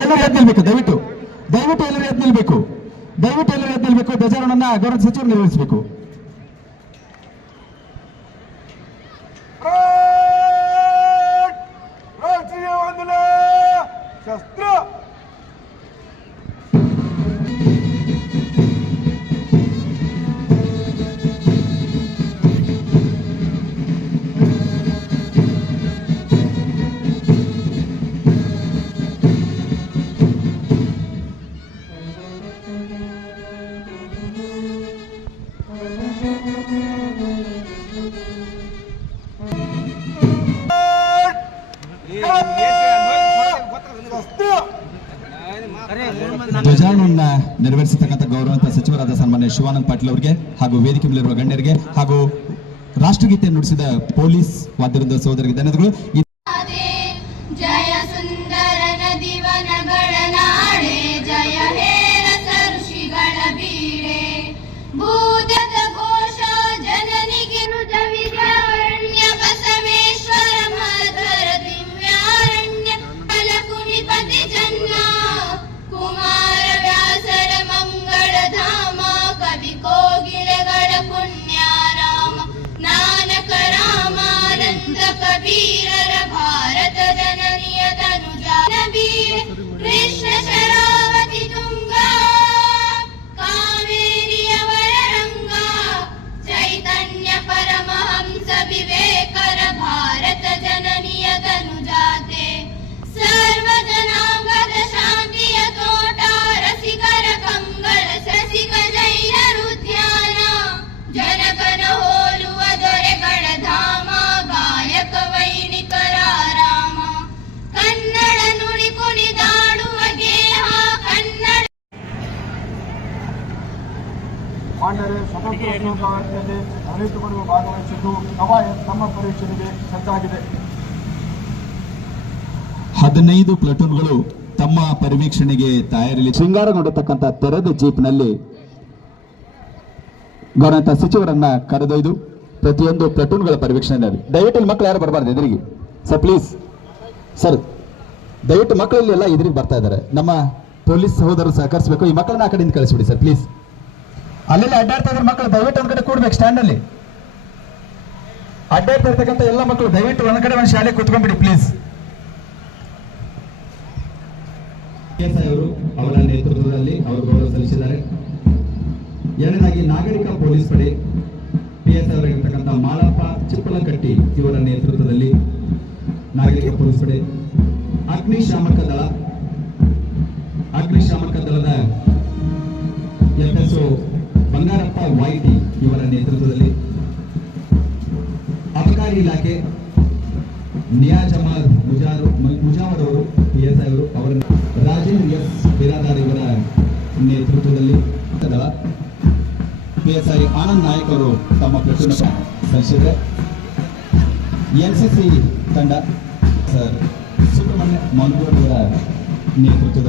ಎಲ್ಲರೂ ಎದ್ದು ನಿಲ್ಬೇಕು ದಯವಿಟ್ಟು ದಯವಿಟ್ಟು ಎಲ್ಲರೂ ಎದ್ದು ನಿಲ್ಬೇಕು ದಯವಿಟ್ಟು ಎಲ್ಲರೂ ಎದ್ದು ನಿಲ್ಬೇಕು ಧ್ವಜಾರೋಹಣವನ್ನ ಗೌರವ ಸಚಿವರು ನಿರ್ವಹಿಸಬೇಕು ರಾಷ್ಟ್ರೀಯ ವಂದನೆ ಶಸ್ತ್ರ ಶಸ್ತ್ರ ಧ್ವಜಾರೋಹಣವನ್ನ ನೆರವೇರಿಸತಕ್ಕಂಥ ಗೌರವಂತ ಸಚಿವರಾದ ಸನ್ಮಾನ್ಯ ಶಿವಾನಂದ್ ಪಾಟೀಲ್ ಅವರಿಗೆ ಹಾಗೂ ವೇದಿಕೆ ಮೇಲಿರುವ ಗಣ್ಯರಿಗೆ ಹಾಗೂ ರಾಷ್ಟ್ರಗೀತೆ ನುಡಿಸಿದ ಪೊಲೀಸ್ ವಾದ್ಯವೃಂದ ಸಹೋದರಿಗೆ ಧನ್ಯವಾದಗಳು. Krishna ಮಾನ್ಯರೇ ಸ್ವತಂತ್ರೋತ್ಸವದಲ್ಲಿ ಅನೇಕರು ಭಾಗವಹಿಸಿದ್ದು ಕವಾಯ ನಮ್ಮ ಪರೀಕ್ಷೆಗೆ ಸಜ್ಜಾಗಿದೆ ಹದಿನೈದು ಪ್ಲಟೂನ್ಗಳು ತಮ್ಮ ಪರಿವೀಕ್ಷಣೆಗೆ ತಯಾರಿಯಲ್ಲಿ ಶೃಂಗಾರಗೊಂಡಿರ್ತಕ್ಕಂಥ ತೆರೆದ ಜೀಪ್ನಲ್ಲಿ ಗೌರವಂತ ಸಚಿವರನ್ನ ಕರೆದೊಯ್ದು ಪ್ರತಿಯೊಂದು ಪ್ಲಟೂನ್ಗಳ ಪರಿವೀಕ್ಷಣೆ ದಯವಿಟ್ಟು ಮಕ್ಕಳು ಯಾರು ಬರಬಾರ್ದು ಎದುರಿಗೆ. Sir please. ಸರ್ ದಯವಿಟ್ಟು ಮಕ್ಕಳಲ್ಲಿ ಎಲ್ಲ ಎದುರಿಗೆ ಬರ್ತಾ ಇದ್ದಾರೆ. ನಮ್ಮ ಪೊಲೀಸ್ ಸಹೋದರರು ಸಹಕರಿಸಬೇಕು. ಈ ಮಕ್ಕಳನ್ನ ಆ ಕಡೆಯಿಂದ ಕಳಿಸ್ಬಿಡಿ ಸರ್ ಪ್ಲೀಸ್. ಅಲ್ಲೆಲ್ಲ ಅಡ್ಡಾಡ್ತಾ ಇದ್ರೆ ಮಕ್ಕಳು ದಯವಿಟ್ಟು ಒಂದ್ ಕಡೆ ಕೂಡ್ಬೇಕು ಸ್ಟ್ಯಾಂಡಲ್ಲಿ ಅಡ್ಡಾಡ್ತಾ ಇರ್ತಕ್ಕಂಥ ಎಲ್ಲ ಮಕ್ಕಳು ದಯವಿಟ್ಟು ಒಂದ್ ಕಡೆ ಒಂದು ಶಾಲೆ ಕೂತ್ಕೊಂಡ್ಬಿಡಿ ಪ್ಲೀಸ್ ಅವರು ಅವರ ನೇತೃತ್ವದಲ್ಲಿ ಅವರು ಗೌರವ ಸಲ್ಲಿಸಿದ್ದಾರೆ. ಎರಡನೇದಾಗಿ ನಾಗರಿಕ ಪೊಲೀಸ್ ಪಡೆ ಪಿಎಸ್ಐ ಅವರಾಗಿರ್ತಕ್ಕಂಥ ಮಾಳಪ್ಪ ಚಿಪ್ಪಲಕಟ್ಟಿ ಇವರ ನೇತೃತ್ವದಲ್ಲಿ ನಾಗರಿಕ ಪೊಲೀಸ್ ಪಡೆ ಅಗ್ನಿಶಾಮಕ ದಳ ಬಂಗಾರಪ್ಪ ವೈಟಿ ಇವರ ನೇತೃತ್ವದಲ್ಲಿ ಅಬಕಾರಿ ಇಲಾಖೆ ನಿಯಾ ಅಹಮದ್ ಮುಜಾರು ಮುಜಾವರ್ ಅವರು ಎಸ್ ಐ ಅವರು ಅವರ ರಾಜೇಂದ್ರ ಎಸ್ ಬಿರಾದಾರ್ ಇವರ ನೇತೃತ್ವದಲ್ಲಿ ದಳ ಐ ಆನಂದ್ ನಾಯಕ್ ಅವರು ತಮ್ಮ ಪ್ಲಟೂನ್ ಸಲ್ಲಿಸಿದರೆ ಎನ್ ಸಿ ಸಿ ತಂಡ, ಸರ್ ಸುಬ್ರಹ್ಮಣ್ಯ ಮನ್ಗೂರ್ ಅವರ ನೇತೃತ್ವದ